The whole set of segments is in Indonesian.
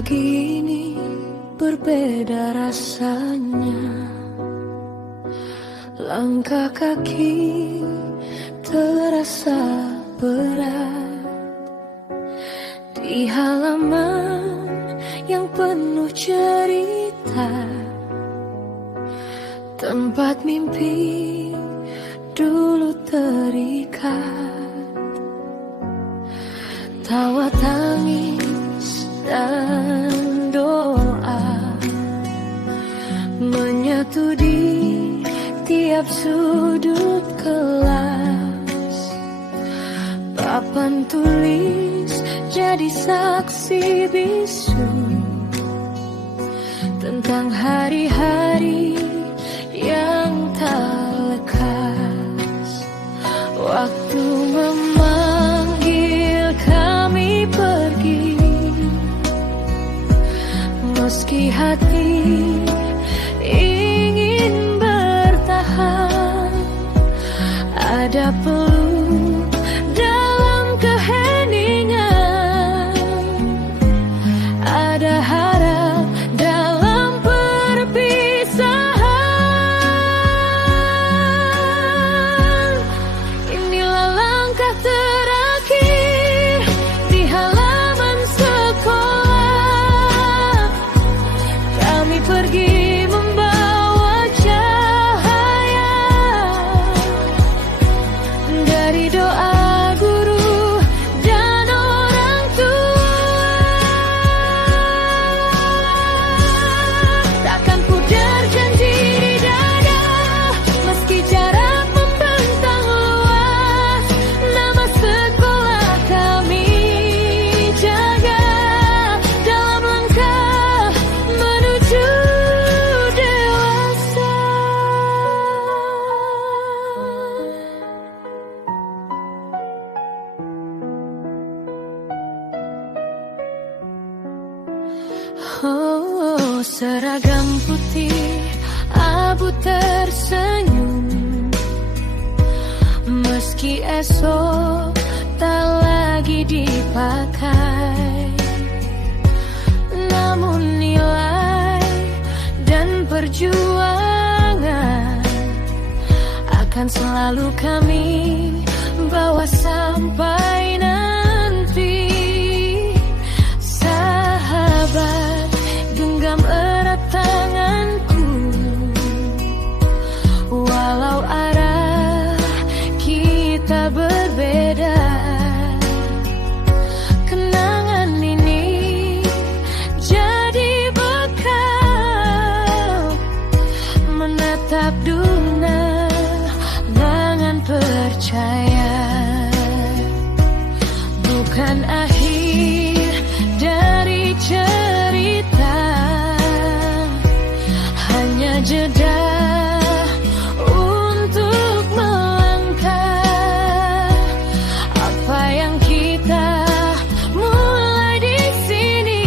Pagi ini berbeda rasanya, langkah kaki terasa berat di halaman yang penuh cerita, tempat mimpi dulu terikat, tawa tangis dan doa menyatu di tiap sudut kelas. Papan tulis jadi saksi bisu tentang hari-hari yang tak lekas. Waktu memanggil kami pergi, meski hati ingin bertahan. Ada peluk dalam keheningan, ada harap dalam perpisahan. Inilah langkah terakhir di halaman sekolah. Kami pergi membawa cahaya dari doa guru dan orang tua. Takkan pudar janji di dada, meski jarak membentang luas. Nama sekolah kami jaga dalam langkah menuju dewasa. Oh, seragam putih abu tersenyum, meski esok tak lagi dipakai. Namun nilai dan perjuangan akan selalu kami bawa sampai nanti. Sahabat, genggam erat tanganku, walau arah kita berbeda. Kenangan ini jadi bekal menatap dunia dengan percaya. Bukan akhir dari cerita, hanya jeda untuk melangkah. Apa yang kita mulai di sini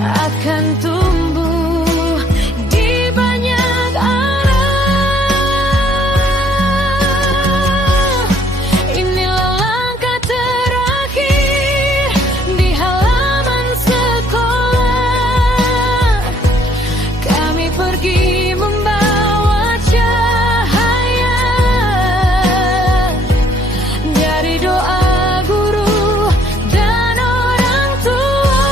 akan tumbuh di banyak arah. Inilah langkah terakhir di halaman sekolah. Kami pergi membawa cahaya dari doa guru dan orang tua.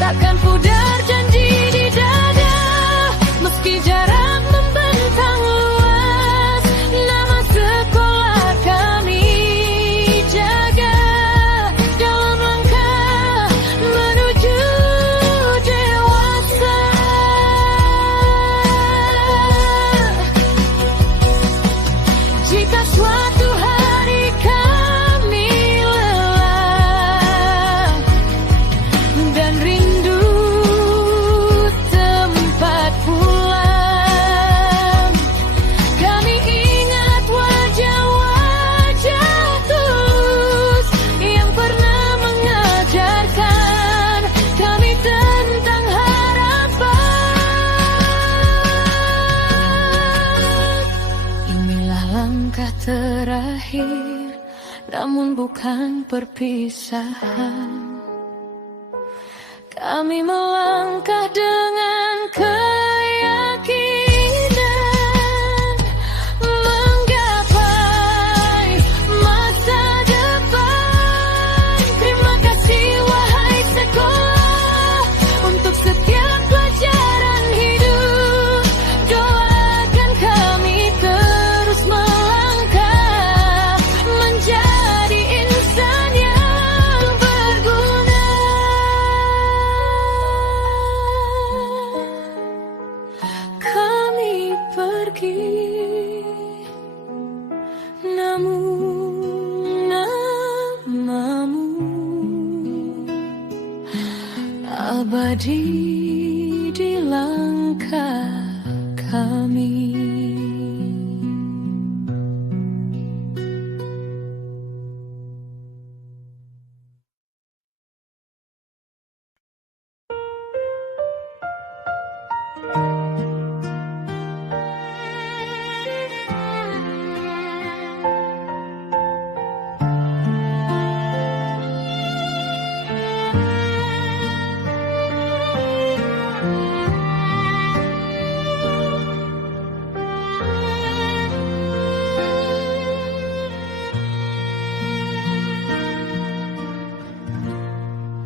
Takkan pudar janji di dada, meski jarak membentang luas. Nama sekolah kami jaga dalam langkah menuju dewasa. Jika suatu hari kami lelah dan rindu tempat pulang, kami ingat wajah-wajah tulus yang pernah mengajarkan kami tentang harapan. Inilah langkah terakhir namun bukan perpisahan. Kami melangkah dengan keyakinan menggapai masa depan. Terima kasih wahai sekolah untuk setiap pelajaran hidup. Doakan kami terus melangkah menjadi insan yang berguna. Kami pergi, namun namamu abadi di langkah kami.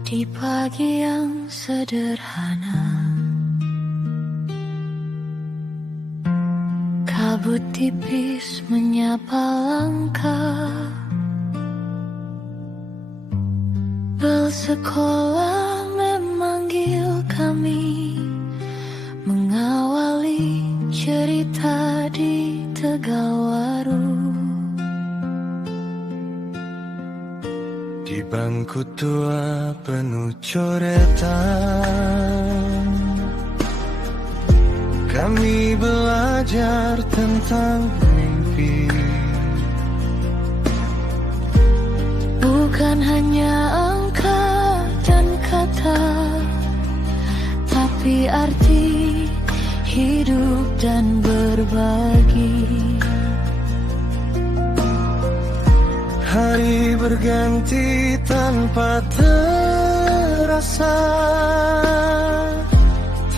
Di pagi yang sederhana, kabut tipis menyapa langkah. Bel sekolah memanggil kami, mengawali cerita di Tegalwaru. Di bangku tua penuh coretan, kami belajar tentang mimpi. Bukan hanya angka dan kata, tapi arti hidup dan berbagi. Hari berganti tanpa terasa,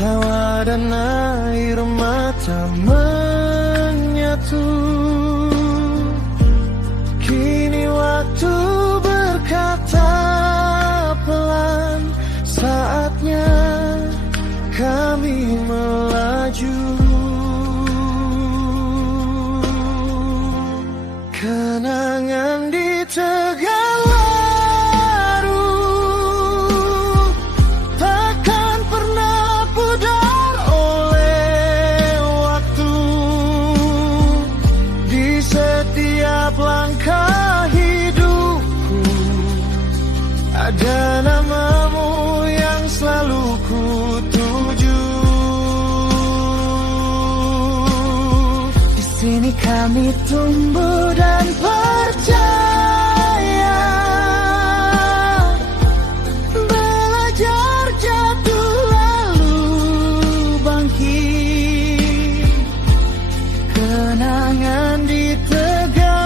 tawa dan air mata menyatu. Kini waktu berkata pelan, saatnya kami melaju. Kenangan di Tegalwaru takkan pernah pudar oleh waktu. Di setiap langkah hidupku ada namamu yang selalu ku tuju. Di sini kami tumbuh dan percaya, belajar jatuh lalu bangkit. Kenangan di Tegalwaru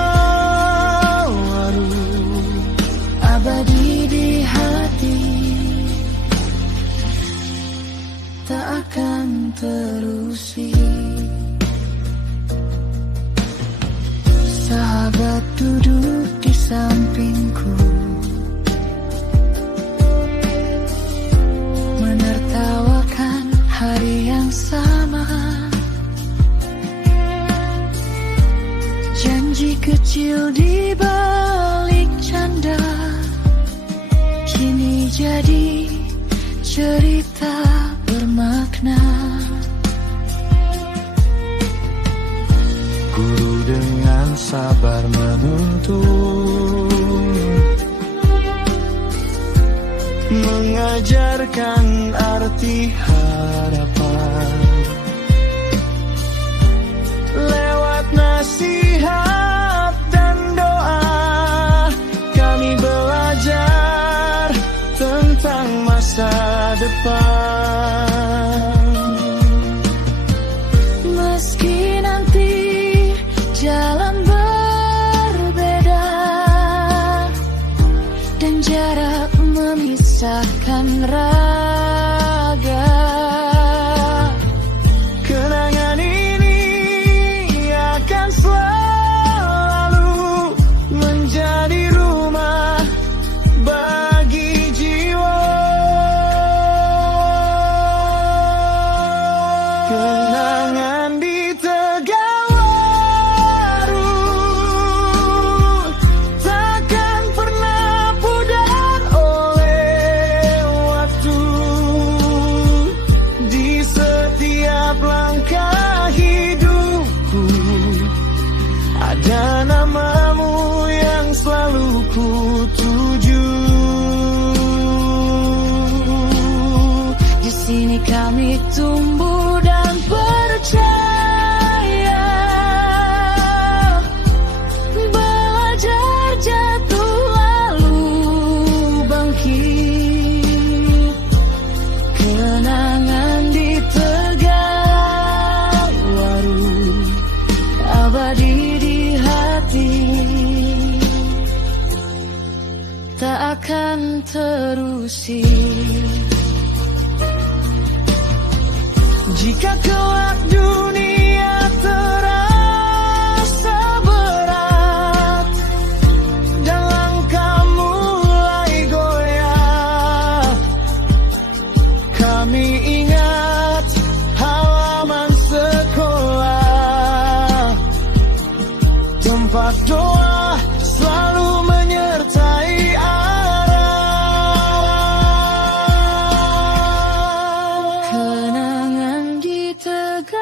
abadi di hati, tak akan terusik. Sahabat duduk di sampingku, menertawakan hari yang sama. Janji kecil di balik canda kini jadi cerita bermakna. Guru dengan sabar menuntun, mengajarkan arti harapan. Lewat nasihat dan doa, kami belajar tentang masa depan. Meski nanti jalan berbeda, memisahkan raga. Kenangan ini akan selalu menjadi rumah bagi jiwa. Kenangan di Tegalwaru takkan pernah pudar oleh waktu. Di setiap langkah hidupku ada namamu yang selalu ku tuju. Di sini kami tumbuh dan percaya, belajar jatuh lalu bangkit. Kenangan di Tegalwaru abadi di hati, tak akan terusir. Jika kelak dunia terasa berat dan langkah mulai goyah, kami ingat halaman sekolah, tempat doa selalu menyertai Kenangan di Tegalwaru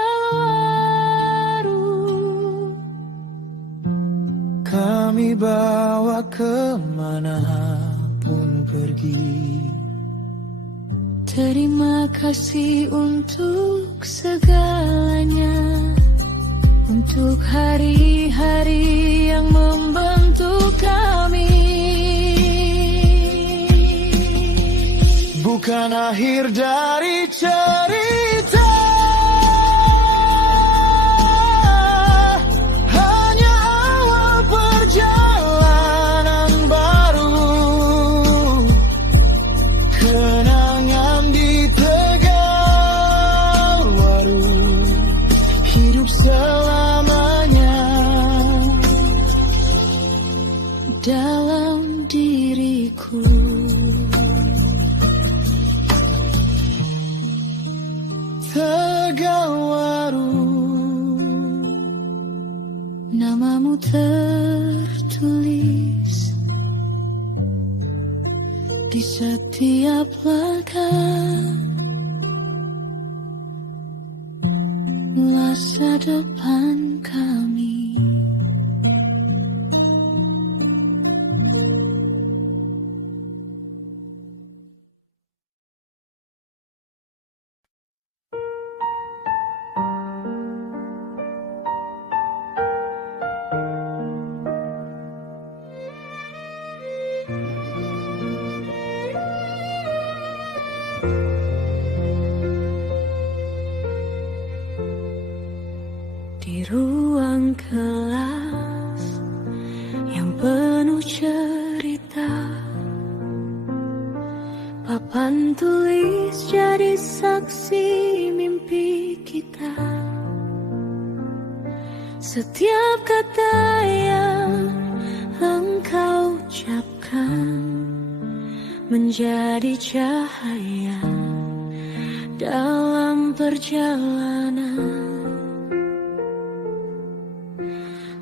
kami bawa kemana pun pergi. Terima kasih untuk segalanya, untuk hari-hari yang membentuk kami. Bukan akhir dari cerita, hanya awal perjalanan baru. Kenangan di Tegalwaru hidup selamanya Dalam diriku. Tegalwaru, Namamu tertulis di setiap langkah, masa depan kami. Di ruang kelas yang penuh cerita, papan tulis jadi saksi mimpi kita. Setiap kata yang engkau ucapkan menjadi cahaya dalam perjalanan.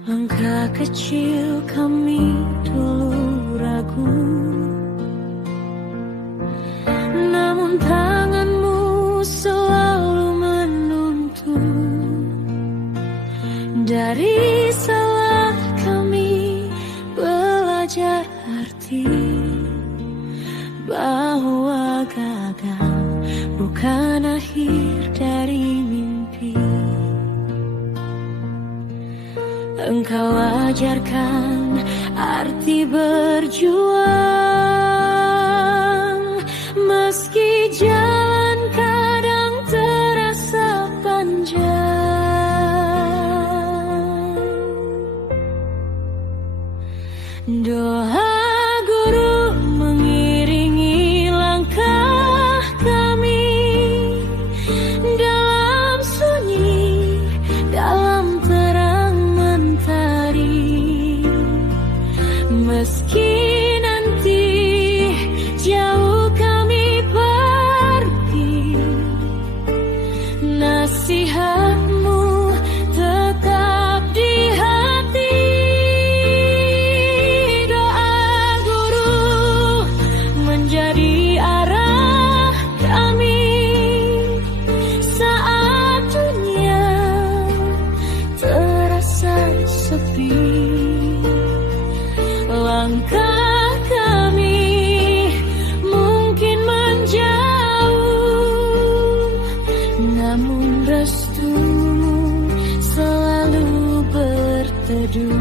Langkah kecil kami dulu ragu, namun tanganmu selalu menuntun. Dari salah kami belajar arti bahwa gagal bukan akhir dari mimpi. Engkau ajarkan arti berjuang, meski jalan kadang terasa panjang. Doa guru mengiringi langkah teduh.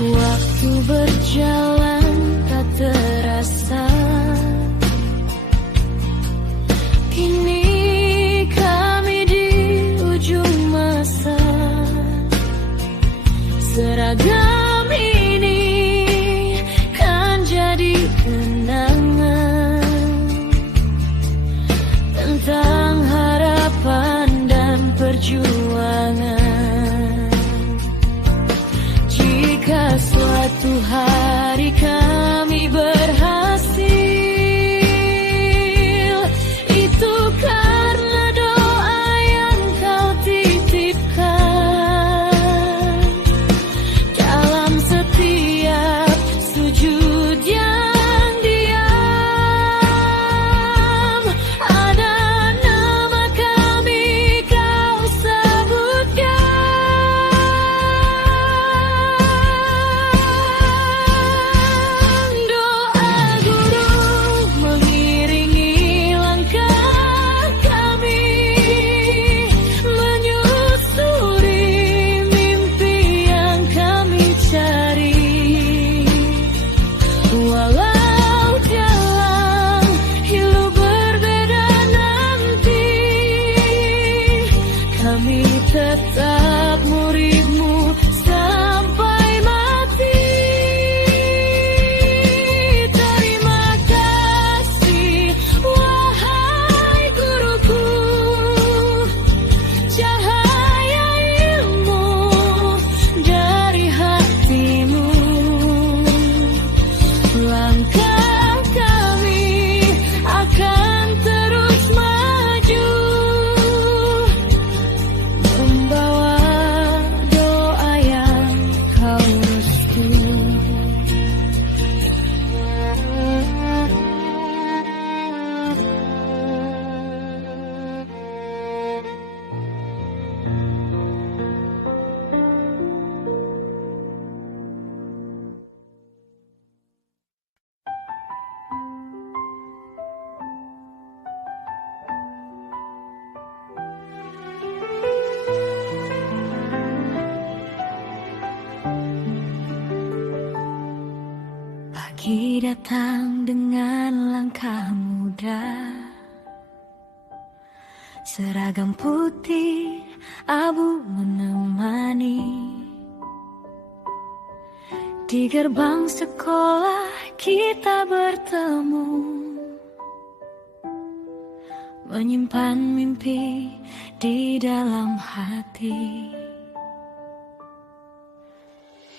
Waktu berjalan tak terasa, kini kami di ujung masa. Seragam ini kan jadi kenangan tentang harapan dan perjuangan. Jika suatu hari kami berhasil, itu karena doa yang kau titipkan dalam setiap sujud yang diam. Ada nama kami kau sebutkan. Tetap muridmu sampai mati. Terima kasih wahai guruku, cahaya ilmu dari hatimu. Langkah kami akan terus maju, membawa doa yang kau restu. Pagi datang dengan langkah muda, seragam putih abu menemani. Di gerbang sekolah kita bertemu, menyimpan mimpi di dalam hati.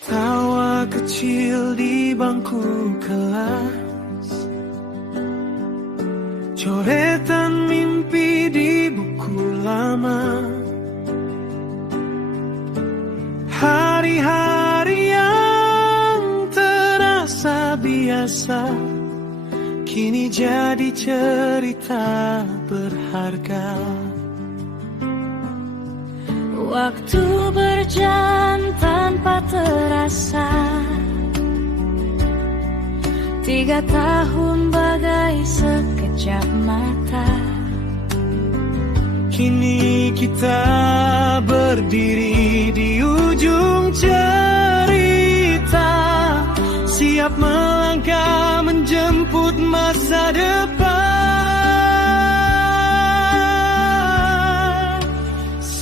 Tawa kecil di bangku kelas, coretan mimpi di buku lama. Hari-hari yang terasa biasa kini jadi cerita berharga. Waktu berjalan tanpa terasa, 3 tahun bagai sekejap mata. Kini kita berdiri di ujung cerita, siap melangkah menjemput masa depan.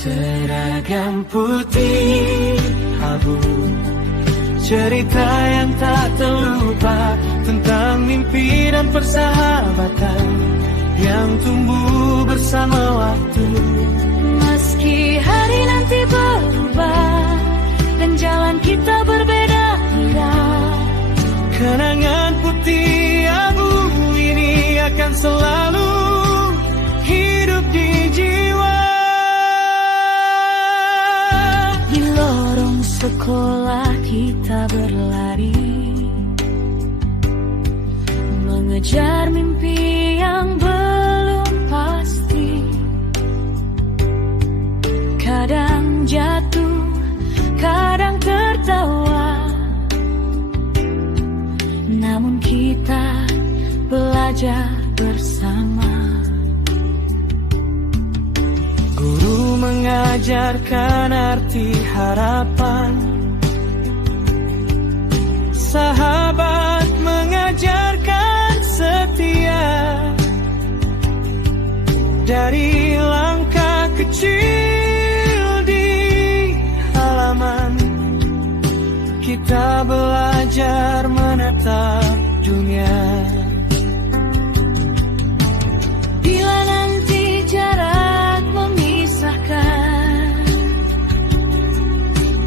Seragam putih abu, cerita yang tak terlupa tentang mimpi dan persahabatan yang tumbuh bersama waktu. Meski hari nanti berubah dan jalan kita berbeda-beda, kenangan putih abu ini akan selalu hidup di jiwa. di lorong sekolah kita berlari, mengejar mimpi yang belum pasti. mengajarkan arti harapan. Sahabat mengajarkan setia. Dari langkah kecil di halaman, kita belajar menatap dunia. Bila nanti jarak memisahkan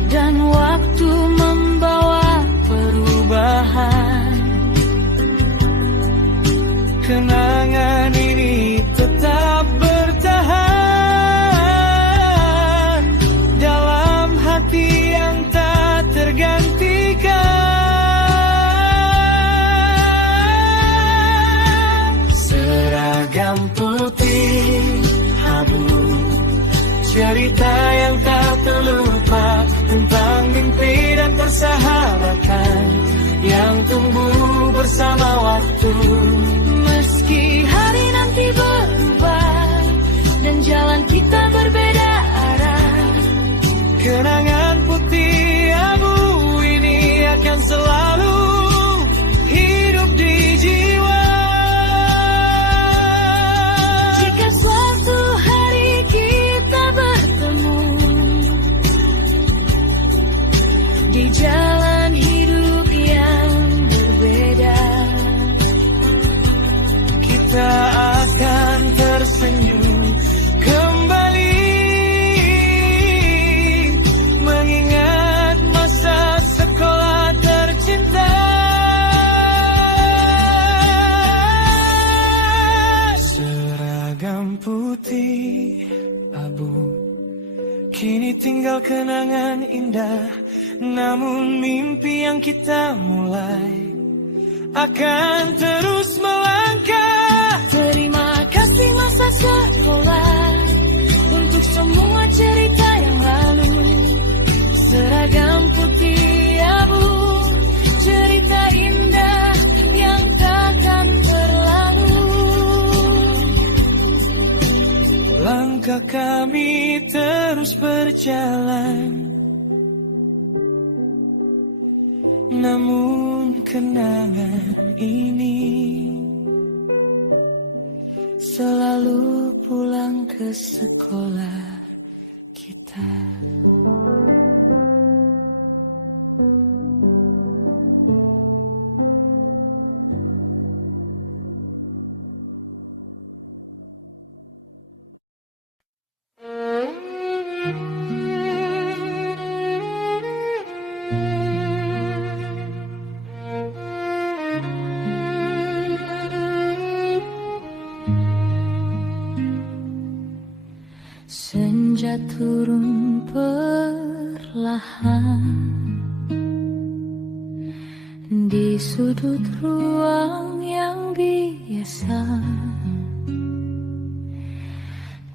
dan waktu membawa perubahan, kenangan ini tetap bertahan dalam hati yang tak tergantikan. Seragam putih abu, cerita yang tak terlupa tentang mimpi dan persahabatan yang tumbuh bersama waktu. meski hari nanti berubah dan jalan kita berbeda arah, Kenangan putih abu ini akan selalu hidup di jiwa. jika suatu hari kita bertemu di jalan hidup yang berbeda, Kita akan tersenyum kembali, mengingat masa sekolah tercinta. Seragam putih abu, kini tinggal kenangan indah. Namun mimpi yang kita mulai akan terus melangkah. terima kasih masa sekolah untuk semua cerita yang lalu. Seragam putih abu, cerita indah yang takkan berlalu. Langkah kami terus berjalan, namun kenangan ini selalu pulang ke sekolah kita. Senja turun perlahan di sudut ruang yang biasa.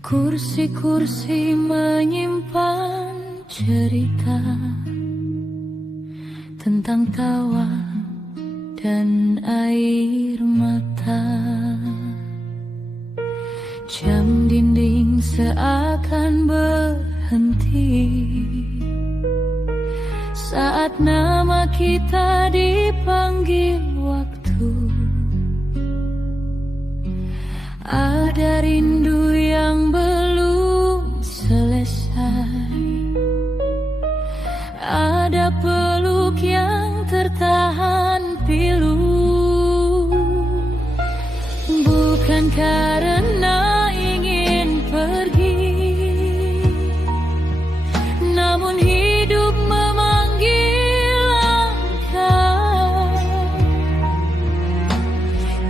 Kursi-kursi menyimpan cerita tentang tawa dan air mata. Jam dinding seakan berhenti saat nama kita dipanggil waktu. Ada rindu yang belum selesai, ada peluk yang tertahan pilu. Bukan karena ingin pergi, namun hidup memanggil langkah.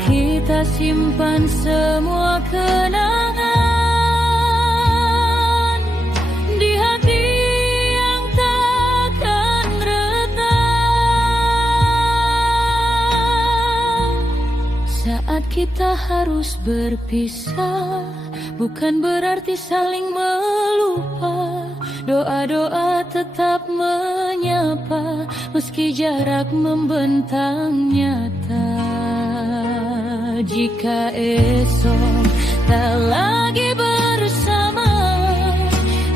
Kita simpan semua kenangan di hati yang takkan retak. Saat kita harus berpisah, bukan berarti saling melupa. Doa-doa tetap menyapa, meski jarak membentang nyata. Jika esok tak lagi bersama,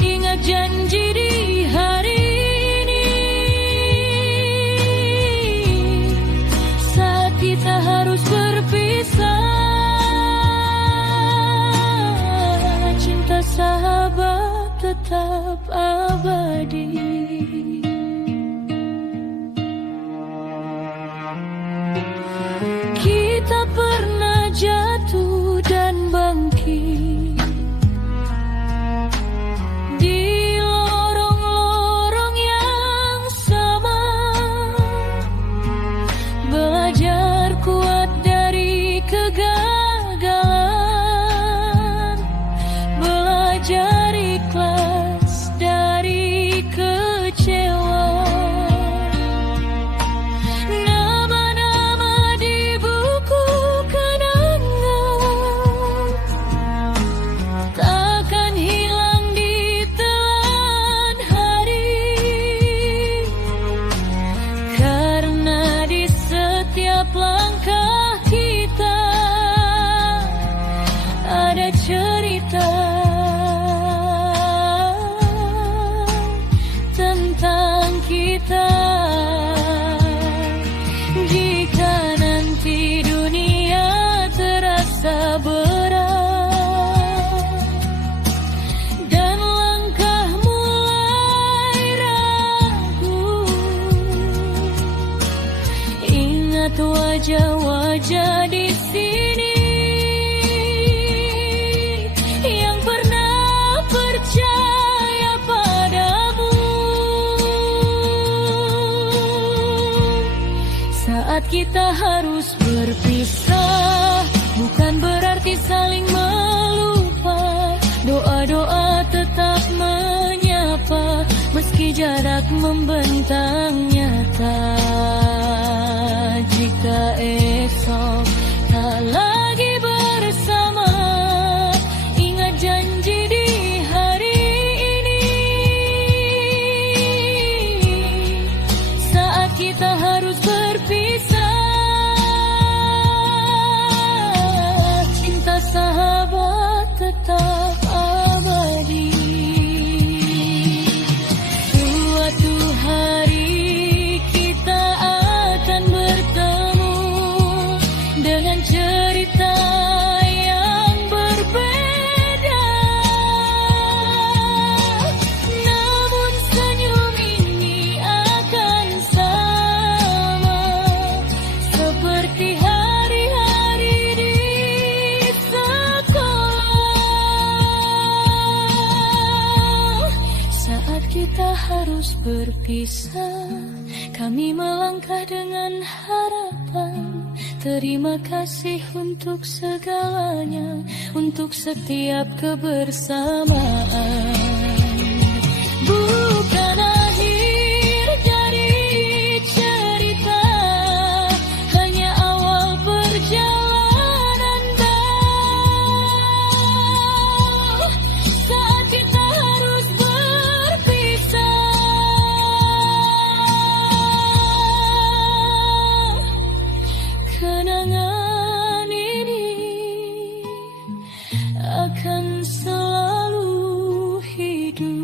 ingat tetap abadi. Kita pernah jatuh dan bangkit di lorong-lorong yang sama, belajar kuat dari kegagalan, belajar ikhlas dari kecewa. Nama-nama di buku kenangan takkan hilang di telan hari, karena di setiap langkah kita ada cerita tentang kita. Jika nanti dunia terasa berat dan langkah mulai ragu, ingat wajah-wajah di sini yang pernah percaya padamu. Saat kita harus berpisah, bukan berarti saling melupa. Doa-doa tetap menyapa, meski jarak membentang nyata. Jika esok tak lagi bersama, ingat janji di hari ini. Saat kita harus berpisah, cinta sahabat tetap abadi. Suatu hari kita akan bertemu dengan cerita yang berbeda, namun senyum ini akan sama seperti hari-hari di sekolah. Saat kita harus berpisah, kami melangkah dengan harapan. Terima kasih untuk segalanya, untuk setiap kebersamaan. Bukan akhir dari cerita, hanya awal perjalanan baru. Saat kita harus berpisah, kenangan ini akan selalu hidup.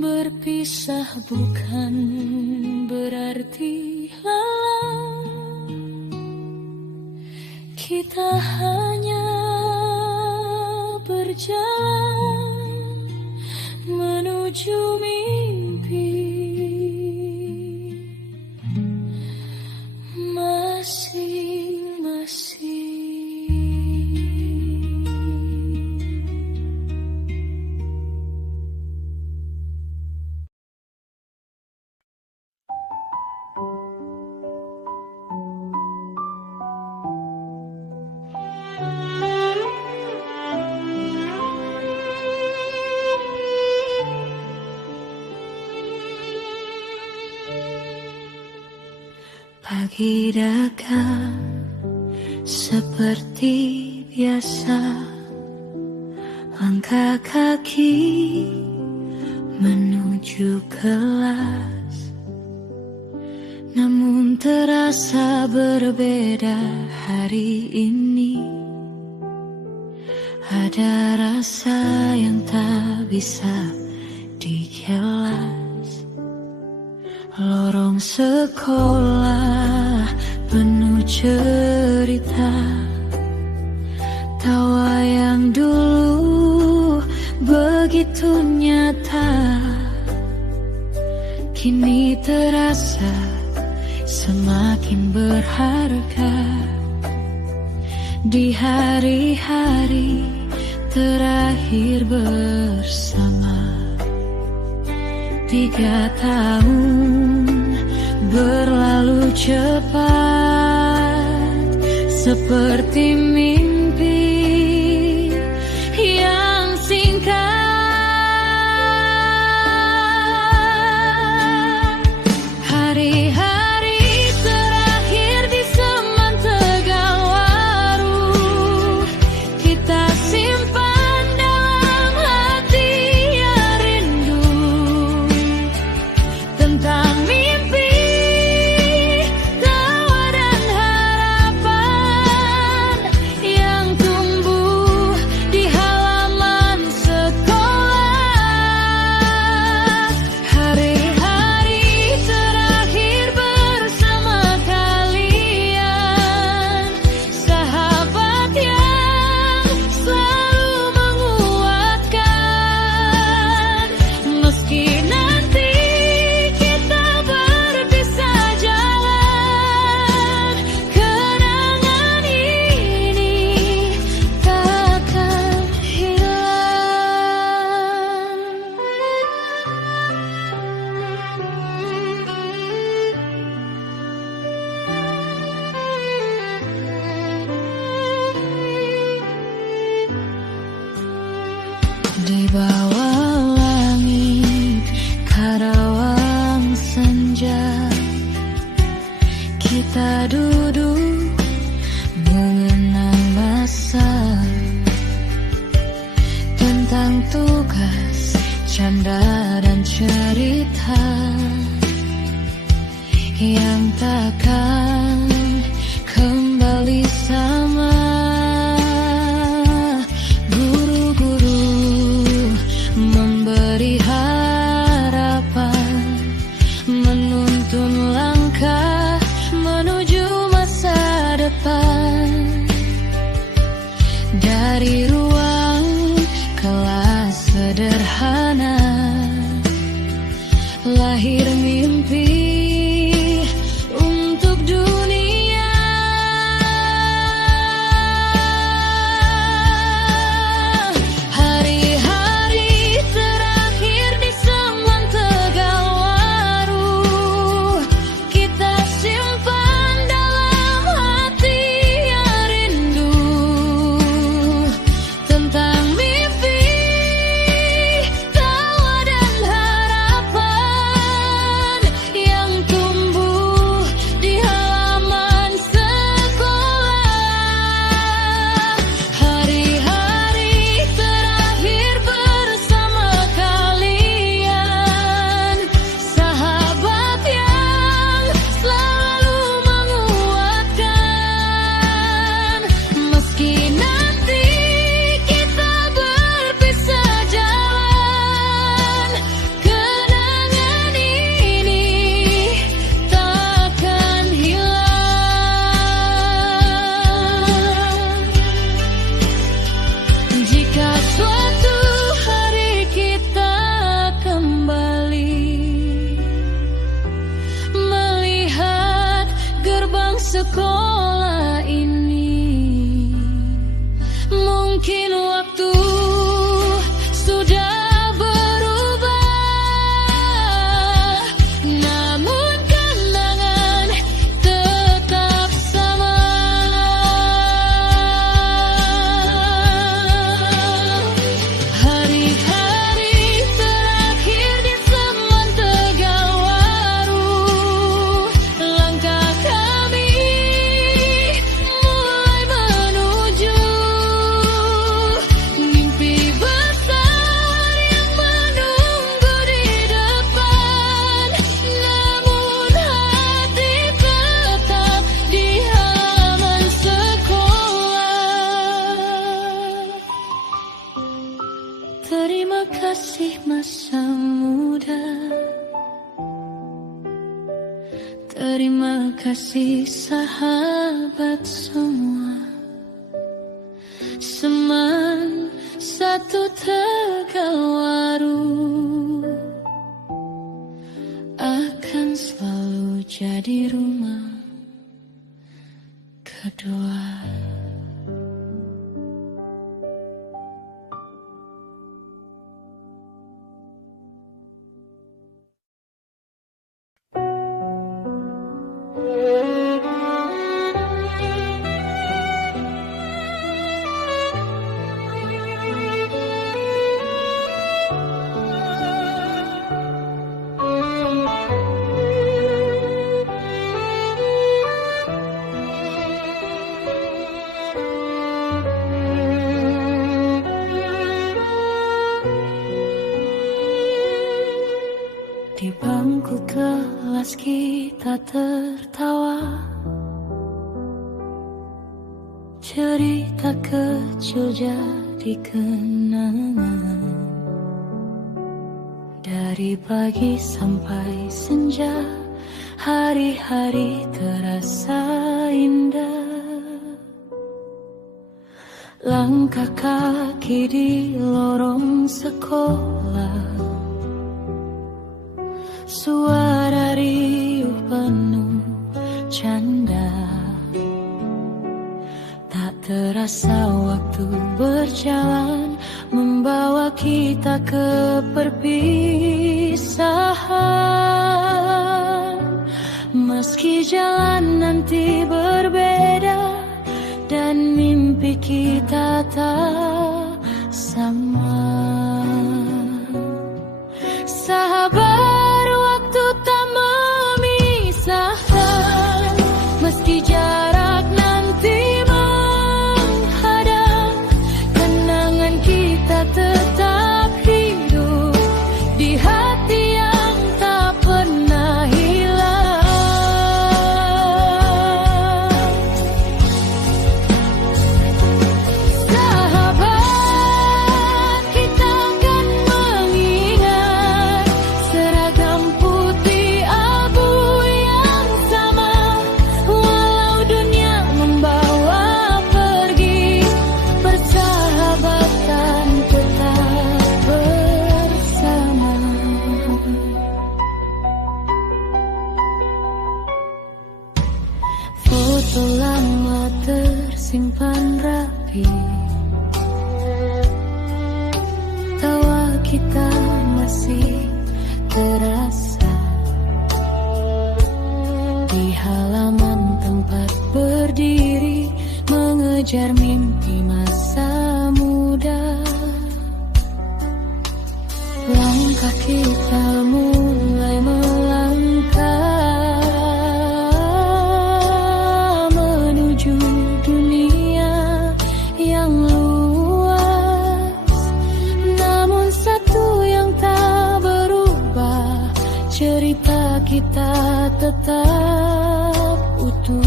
Berpisah bukan berarti lelah, kita hanya berjalan menuju mimpi masing-masing. Pagi datang seperti biasa, langkah kaki menuju kelas, namun terasa berbeda hari ini. Ada rasa yang tak bisa dijelas. Lorong sekolah penuh cerita, tawa yang dulu begitu begitu nyata, kini terasa semakin berharga. Di hari-hari terakhir bersama, 3 tahun berlalu cepat, seperti mimpi yang singkat. Hari-hari terakhir di Seman Tegalwaru, kita simpan dalam hati yang rindu tentang mimpi, tawa dan harapan yang tumbuh di halaman sekolah. Hari-hari terakhir bersama kalian, sahabat yang selalu menguatkan. Meski nanti kita berpisah jalan, kenangan ini takkan hilang. Di bawah langit karawang senja, kita duduk mengenang masa, tentang tugas, canda dan cerita yang takkan kembali sama. Guru-guru memberi harapan, menuntun langkah menuju masa depan. Dari ruang kelas sederhana, lahir mimpi untuk dunia. Hari-hari terakhir di Seman Tegalwaru, kita simpan dalam hati yang rindu tentang mimpi, tawa dan harapan yang tumbuh di halaman sekolah. Hari-hari terakhir bersama kalian, sahabat yang selalu menguatkan. Meski nanti kita berpisah jalan, kenangan ini takkan hilang. Jika suatu hari kita kembali melihat gerbang sekolah ini, mungkin waktu sudah berubah, namun kenangan tetap sama. Hari-hari terakhir di Seman Tegalwaru, langkah kami mulai menuju mimpi besar yang menunggu di depan. Namun hati tetap di halaman sekolah. Terima kasih masa muda, terima kasih sahabat semua. Seman satu Tegalwaru akan selalu jadi rumah kedua. Di bangku kelas kita tertawa, cerita kecil jadi kenangan. Dari pagi sampai senja, hari-hari terasa indah. Langkah kaki di lorong sekolah, suara riuh penuh canda. Tak terasa waktu berjalan, membawa kita ke perpisahan. Meski jalan nanti berbeda dan mimpi kita tak sama. Sahabat, waktu tak memisahkan, meski jarak nanti menghadang, kenangan kita tetap hidup di hati yang tak pernah hilang. Sahabat, kita akan mengingat seragam putih abu yang sama, walau dunia membawa pergi, persahabatan tetap bersama. Foto lama tersimpan rapi, tawa kita masih terasa di halaman tempat berdiri, mengejar mimpi masa muda. Langkah kita mulai melangkah menuju dunia yang luas. Namun satu yang tak berubah, cerita kita tetap utuh.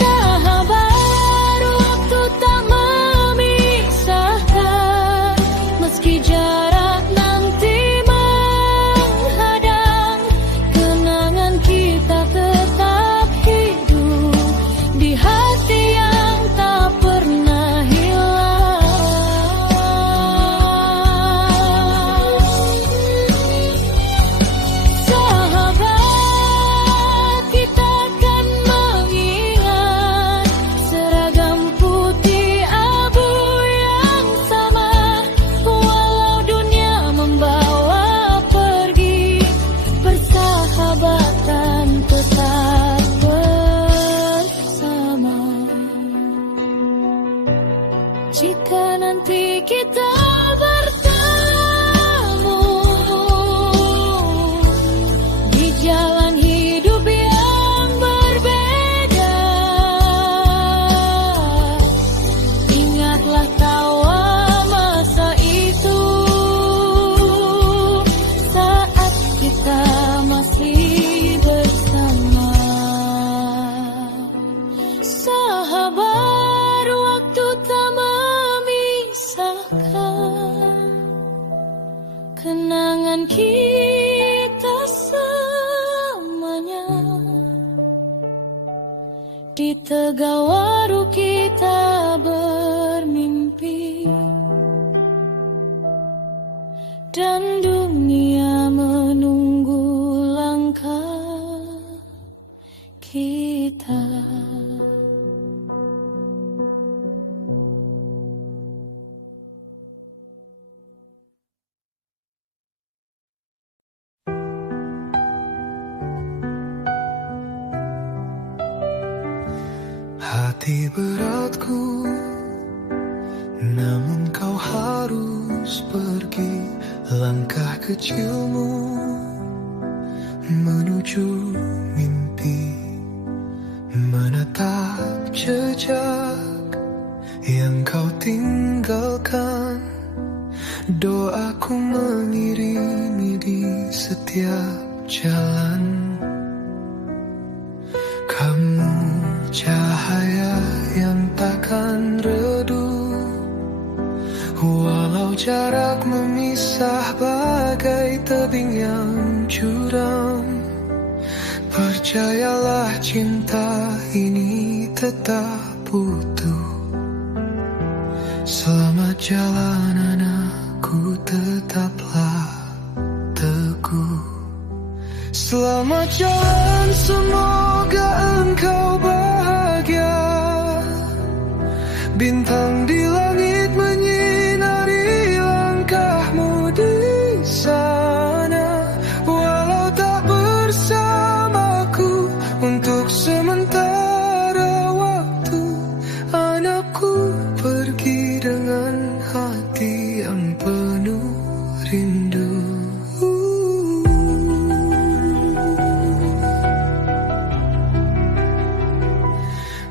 Sahabat, waktu tak memisahkan, meski jarak nanti menghadang, kenangan kita tetap hidup di hati yang tak pernah hilang. Di Tegawaru kita bermimpi, dan dunia menunggu langkah kita. Hati beratku, namun kau harus pergi. Langkah kecilmu menuju mimpi, menatap jejak yang kau tinggalkan. Doaku mengiringi di setiap jalan. Kamu cahaya yang takkan redup, walau jarak memisah bagai tebing yang curam. Percayalah cinta ini tetap utuh. Selamat jalan anakku, tetaplah teguh. Selamat jalan, semoga engkau bahagia. Bintang di langit menyinari langkahmu di sana. Walau tak bersamaku untuk sementara waktu, anakku pergi dengan hati yang penuh rindu.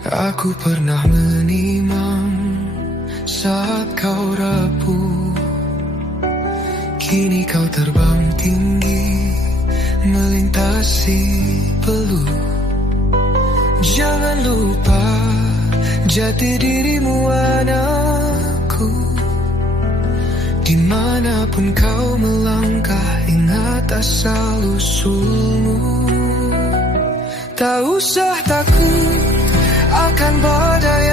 Aku pernah menimang saat kau rapuh. Kini kau terbang tinggi melintasi peluh. Jangan lupa jati dirimu anakku. Dimanapun kau melangkah, ingat asal usulmu. Tak usah takut akan badai